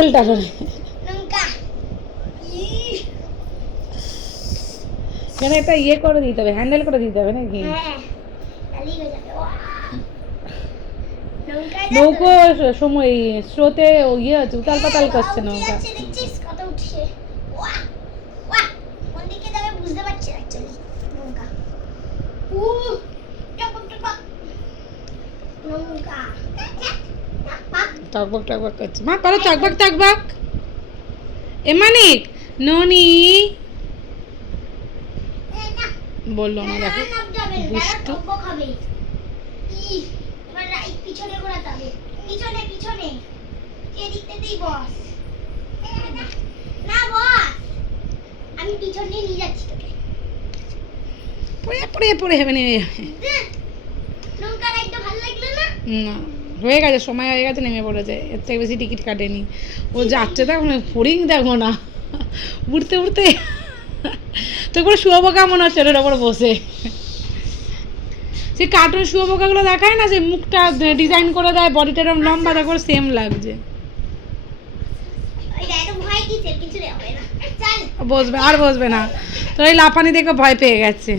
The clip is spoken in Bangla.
উল্টা করে কেন এটা ইয়ে করে দিতে হবে, হ্যান্ডেল করে দিতে হবে নাকি? নৌকো সময় স্রোতে ইয়ে হচ্ছে, উতাল পাতাল করছে নৌকা। টকবক টকবক করছে, মা করো টকবক টকবক। এ মানিক ননি বললো না, দেখো দুষ্টু। পড়ে হবে না, হয়ে গেছে, সময় হয়ে গেছে, নেমে পড়েছে, এর থেকে বেশি টিকিট কাটেনি। ও যাচ্ছে, দেখো না ফড়িং, দেখো না উঠতে উঠতে তো করে শুয়াবো কেমন হচ্ছে ওটার ওপর বসে। সে কার্টুন শুয়োপোকাগুলো দেখায় না, যে মুখটা ডিজাইন করে দেয়, বডিটা এরকম লম্বা, দেখো সেম লাগছে। বসবে আর বসবে না, তো এই লাফানি দেখে ভয় পেয়ে গেছে।